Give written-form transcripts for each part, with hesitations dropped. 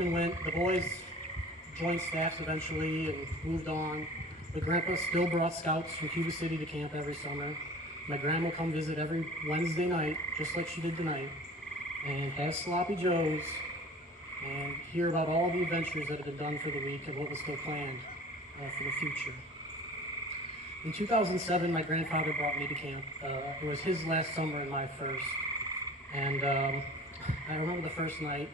The boys joined staffs eventually and moved on. My grandpa still brought scouts from Cuba City to camp every summer. My grandma would come visit every Wednesday night, just like she did tonight, and have sloppy joes and hear about all the adventures that had been done for the week and what was still planned for the future. In 2007, my grandfather brought me to camp. It was his last summer and my first. And I remember the first night,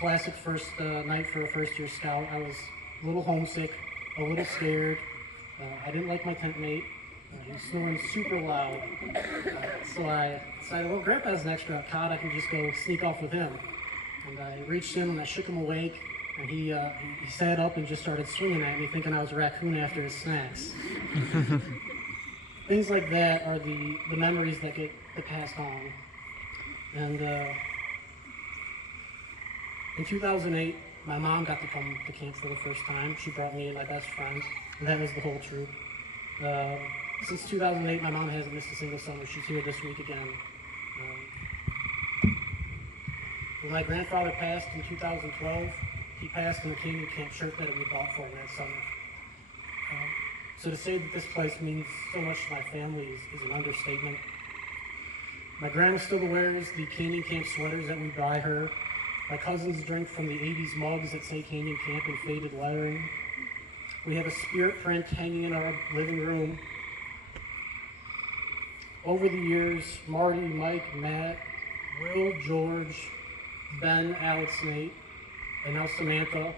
classic first night for a first-year scout. I was a little homesick, a little scared. I didn't like my tent mate. He was snoring super loud. So I decided, well, Grandpa has an extra cot. I can just go sneak off with him. And I reached him and I shook him awake. And he sat up and just started swinging at me, thinking I was a raccoon after his snacks. Things like that are the memories that get passed on. And in 2008, my mom got to come to camp for the first time. She brought me and my best friend, and that was the whole troop. Since 2008, my mom hasn't missed a single summer. She's here this week again. When my grandfather passed in 2012, he passed in a Canyon Camp shirt that we bought for him that summer. So to say that this place means so much to my family is an understatement. My grandma still wears the Canyon Camp sweaters that we buy her. My cousins drink from the 80s mugs that say Canyon Camp in faded lettering. We have a spirit print hanging in our living room. Over the years, Marty, Mike, Matt, Will, George, Ben, Alex, Nate, and now Samantha,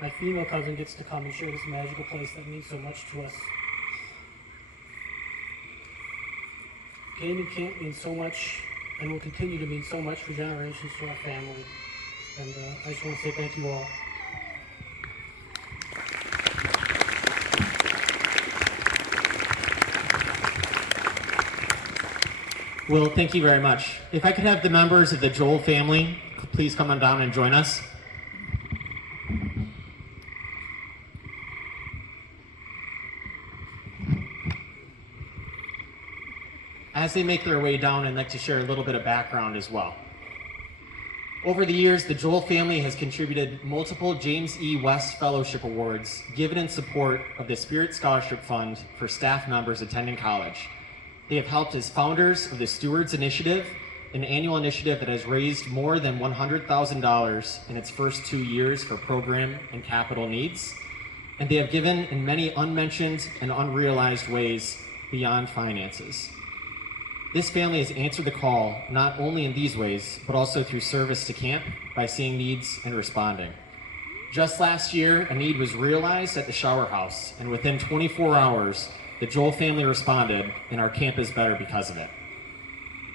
my female cousin, gets to come and share this magical place that means so much to us. Canyon Camp means so much and will continue to mean so much for generations to our family. And I just want to say thank you all. Well, thank you very much. If I could have the members of the Johl family please come on down and join us. As they make their way down, I'd like to share a little bit of background as well. Over the years, the Johl family has contributed multiple James E. West Fellowship Awards given in support of the Spirit Scholarship Fund for staff members attending college. They have helped as founders of the Stewards Initiative, an annual initiative that has raised more than $100,000 in its first 2 years for program and capital needs. And they have given in many unmentioned and unrealized ways beyond finances. This family has answered the call not only in these ways, but also through service to camp by seeing needs and responding. Just last year, a need was realized at the shower house, and within 24 hours, the Johl family responded, and our camp is better because of it.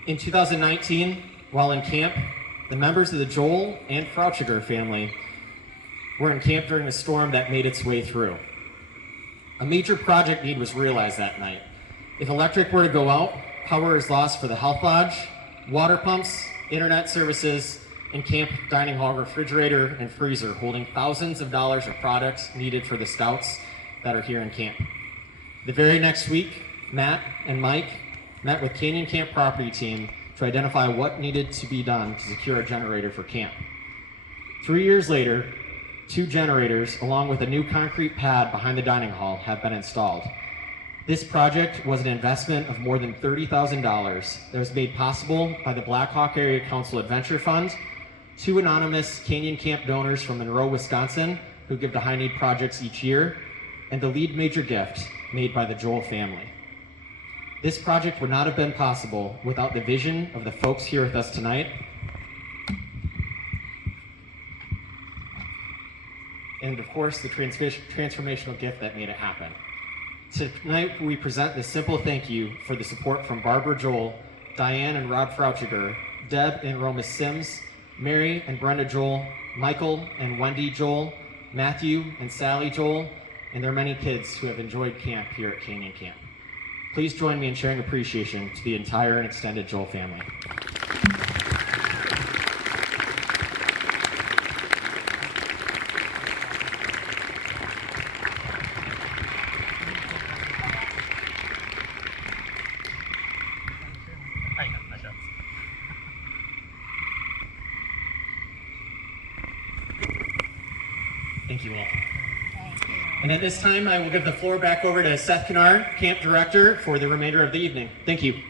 In 2019, while in camp, the members of the Johl and Frauchiger family were in camp during a storm that made its way through. A major project need was realized that night. If electric were to go out, power is lost for the health lodge, water pumps, internet services, and camp dining hall refrigerator and freezer holding thousands of dollars of products needed for the scouts that are here in camp. The very next week, Matt and Mike met with Canyon Camp property team to identify what needed to be done to secure a generator for camp. 3 years later, 2 generators, along with a new concrete pad behind the dining hall, have been installed. This project was an investment of more than $30,000 that was made possible by the Blackhawk Area Council Adventure Fund, 2 anonymous Canyon Camp donors from Monroe, Wisconsin, who give to high need projects each year, and the lead major gift made by the Johl family. This project would not have been possible without the vision of the folks here with us tonight, and of course the transformational gift that made it happen. Tonight we present this simple thank you for the support from Barbara Johl, Diane and Rob Frauchiger, Deb and Roma Sims, Mary and Brenda Johl, Michael and Wendy Johl, Matthew and Sally Johl, and their many kids who have enjoyed camp here at Canyon Camp. Please join me in sharing appreciation to the entire and extended Johl family. Thank you all. Thank you. And at this time, I will give the floor back over to Seth Kennard, Camp Director, for the remainder of the evening. Thank you.